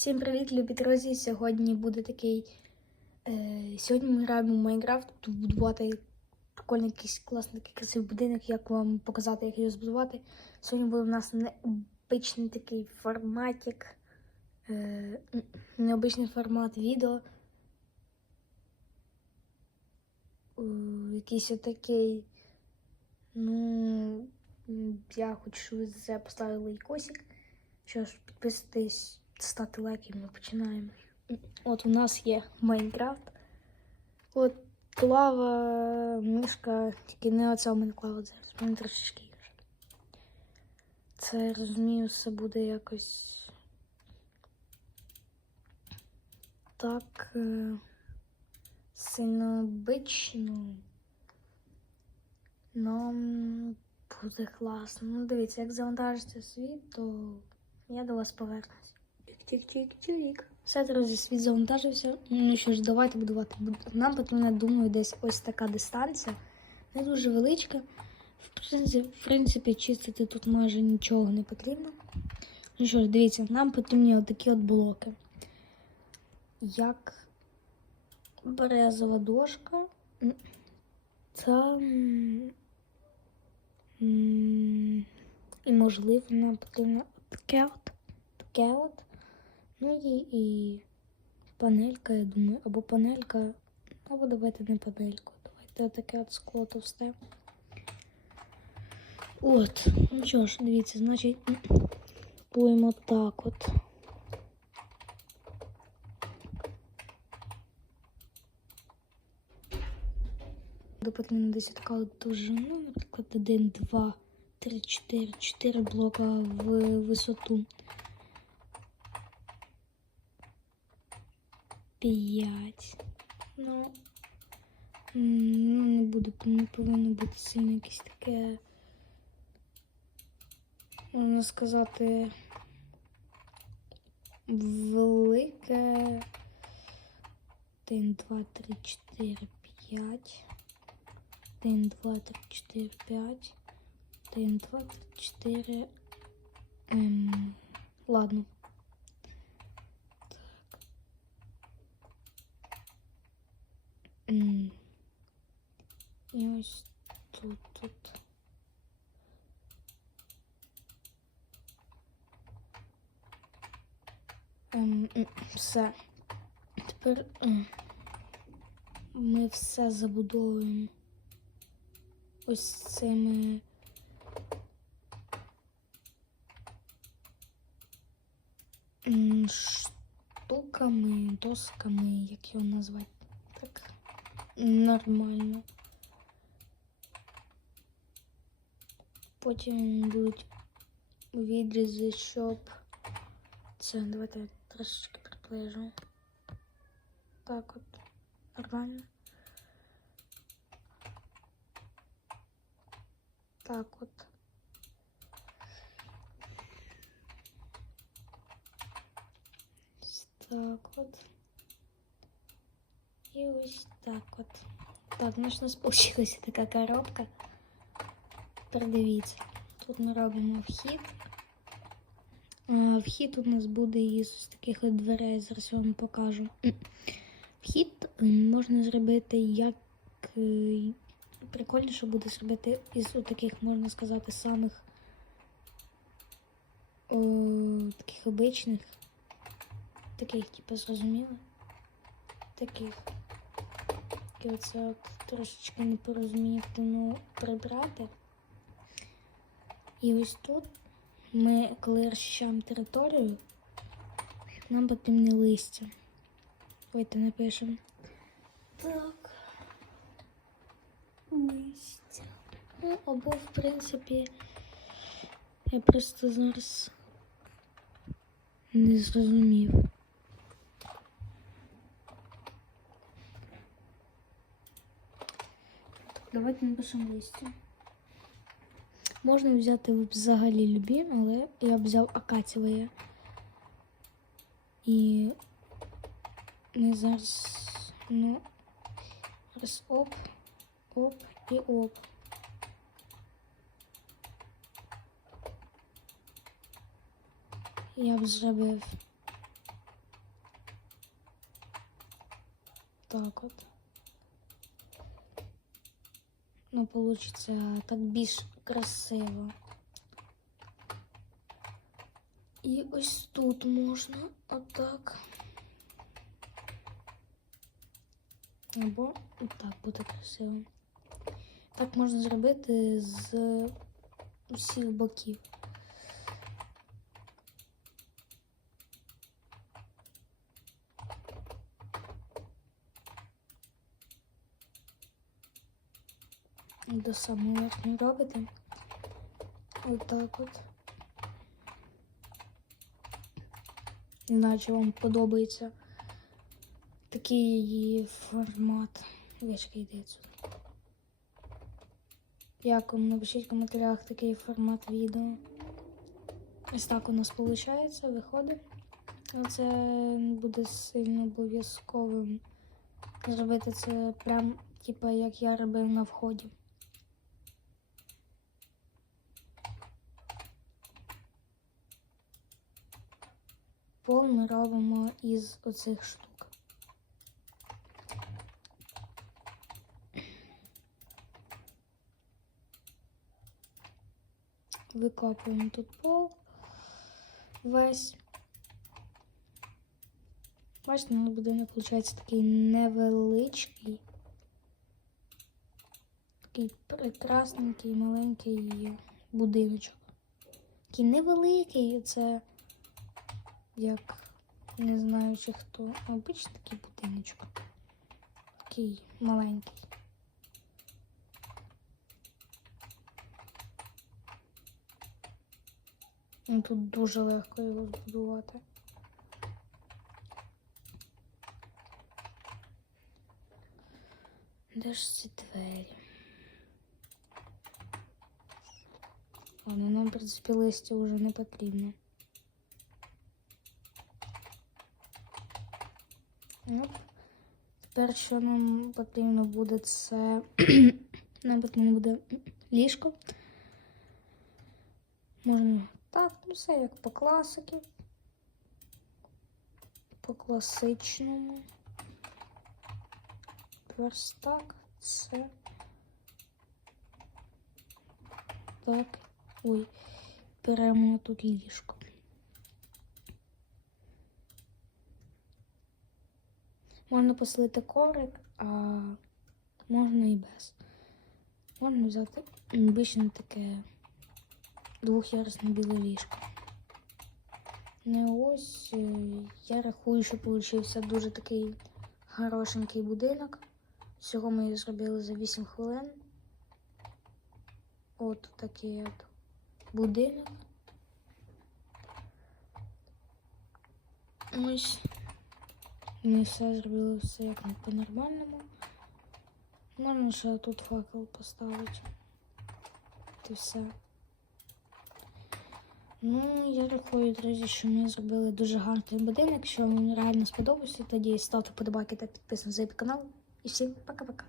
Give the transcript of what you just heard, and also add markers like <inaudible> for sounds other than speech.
Всім привіт, любі друзі! Сьогодні буде такий. Е, сьогодні ми граємо в Майнкрафт, тут будувати прикольний якийсь класний такий красивий будинок, як вам показати, як його збудувати. Сьогодні буде у нас необичний такий форматик, е, необичний формат відео. Якийсь отакий. Ну, я хочу, щоб ви за це поставили лайкосик. Що ж, підписуйтесь, ставте лайки, ми починаємо. От у нас є Майнкрафт. От клава, мишка, тільки не оця у мене клава зараз, у мене трошечки інша. Це я розумію, все буде якось так е, сильно обично. Нам буде класно. Ну, дивіться, як завантажиться світ, то я до вас повернусь. Тік-тік-тік-тік. Все, друзі, світ завантажився. Ну що ж, давайте будувати. Нам потрібно, думаю, десь ось така дистанція. Не дуже величка. В принципі, в принципі, чистити тут майже нічого не потрібно. Ну що ж, дивіться, нам потрібні отакі от блоки. Як березова дошка. М, І можливо нам потрібно таке от. Таке от. Ну і, панелька, я думаю, або панелька, або давайте не панельку. Давайте таке от скло товсте. От, ну що ж, дивіться, значить, будемо так от. Потрібно десь така от довжину, наприклад, 1, 2, 3, 4, 4 блока в висоту. 5. Ну, ну не буде, не повинно бути сильно якесь таке. Можна сказати. Велике. 1, 2, 3, 4, 5. 1, 2, 3, 4, 5. 1, 2, 3, 4. Ем, ладно. І ось тут, тут. Ем, все. Тепер ем, ми все забудовуємо ось цими. Штуками, досками, як його назвати. Так. Нормально. Потім будуть відрізи, щоб це давайте я трошечки приближу. Так от. Нормально. Так от. Ось Так от. І ось так от. Так, ну ж у нас получилась така коробка. Тепер дивіться. Тут ми робимо вхід. Вхід у нас буде із ось таких от дверей, зараз я вам покажу. Вхід можна зробити як е, прикольніше буде зробити із таких, можна сказати, самих о, таких обичних, таких, типу, зрозуміло? Таких. І оце от трошечки непорозуміння прибрати. І ось тут ми, коли розчищаємо територію, нам потрібне листя. Давайте напишемо. Так. Листя. Ну, або, в принципі, я просто зараз не зрозумів. Давайте напишемо листя. Можна взяти взагалі любі, але я взяв акацієве. І ми зараз ну, зараз оп, оп і оп. Я б зробив так от. Ну, получиться так більш красиво. І ось тут можна отак. Або отак буде красиво. Так можна зробити з усіх боків. До самої верхньої робите. Отак от. Іначе вам подобається такий її формат. Вишки йде сюди. Як вам напишіть в коментарях такий формат відео. Ось так у нас виходить, виходить. Це буде сильно обов'язковим. Зробити це прям, типа, як я робив на вході. Пол ми робимо із оцих штук. Викопуємо тут пол весь. Бачите, ну будинок виходить такий невеличкий. Такий прекрасненький маленький будиночок. Такий невеликий, це як не знаю, чи хто. Обичний такий будиночок. Такий маленький. Ну, Тут дуже легко його збудувати. Де ж ці двері? Ладно, нам, в принципі, листя вже не потрібно. Ну, тепер що нам потрібно буде, це <clears throat> нам потрібно буде ліжко. Можна так, ну все як по класики. По класичному. Верстак, це. Так. Ой, беремо тут ліжко. Можна поселити коврик, а можна і без. Можна взяти більше таке двохярусне біле ліжко. Не ось е, я рахую, що вийшов дуже такий хорошенький будинок. Всього ми зробили за 8 хвилин. От такий от будинок. Ось. Ми все зробили все як по-нормальному. Можна ще тут факел поставити. І все. Ну, я рахую, друзі, що ми зробили дуже гарний будинок. Якщо вам реально сподобався, тоді ставте подобайки та підписуйтесь на канал. І всім пока-пока.